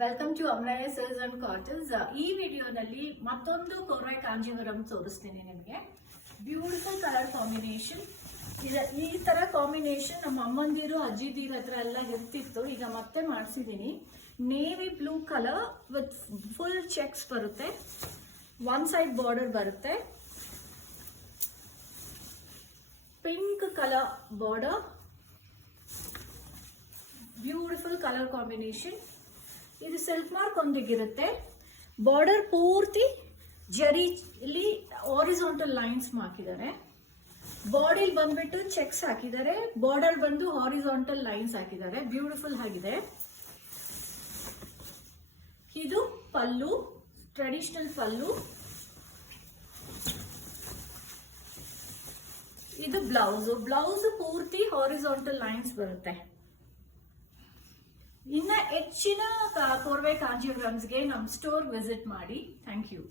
Welcome to Amraya silks and cottons. ಈ ವಿಡಿಯೋನಲ್ಲಿ ಮತ್ತೊಂದು ಕೊರೈ ಕಾಂಜೀವರಂ ತೋರಿಸ್ತೀನಿ ನಿಮಗೆ. Beautiful colour combination. ಈ ತರ ಕಾಂಬಿನೇಷನ್ ನಮ್ಮ ಅಮ್ಮಂದಿರು ಅಜ್ಜಿದಿರ ಹತ್ರ ಎಲ್ಲ ಇರ್ತಿತ್ತು, ಈಗ ಮತ್ತೆ ಮಾಡಿಸಿದ್ದೀನಿ. Navy blue colour with full checks ಬರುತ್ತೆ, ಒನ್ ಸೈಡ್ ಬಾರ್ಡರ್ ಬರುತ್ತೆ, pink colour border, beautiful colour combination. ಇದು ಸಿಲ್ಕ್ ಮಾರ್ಕ್ ಒಂದಿಗಿರುತ್ತೆ. ಬಾರ್ಡರ್ ಪೂರ್ತಿ ಜರಿಲಿ ಹಾರಿಜಾಂಟಲ್ ಲೈನ್ಸ್ ಹಾಕಿದ್ದಾರೆ. ಬಾಡಿಲ್ ಬಂದ್ಬಿಟ್ಟು ಚೆಕ್ಸ್ ಹಾಕಿದ್ದಾರೆ, ಬಾರ್ಡರ್ ಬಂದು ಹಾರಿಜಾಂಟಲ್ ಲೈನ್ಸ್ ಹಾಕಿದ್ದಾರೆ. ಬ್ಯೂಟಿಫುಲ್ ಆಗಿದೆ. ಇದು ಪಲ್ಲು, ಟ್ರೆಡಿಷನಲ್ ಪಲ್ಲು. ಇದು ಬ್ಲೌಸ್ ಪೂರ್ತಿ ಹಾರಿಜಾಂಟಲ್ ಲೈನ್ಸ್ ಬರುತ್ತೆ. ಇನ್ನ ಹೆಚ್ಚಿನ ಕೋರ್ವೆ ಕಾಂಜೀವರಮ್ಸ್ಗೆ ನಮ್ಮ ಸ್ಟೋರ್ ವಿಸಿಟ್ ಮಾಡಿ. Thank you.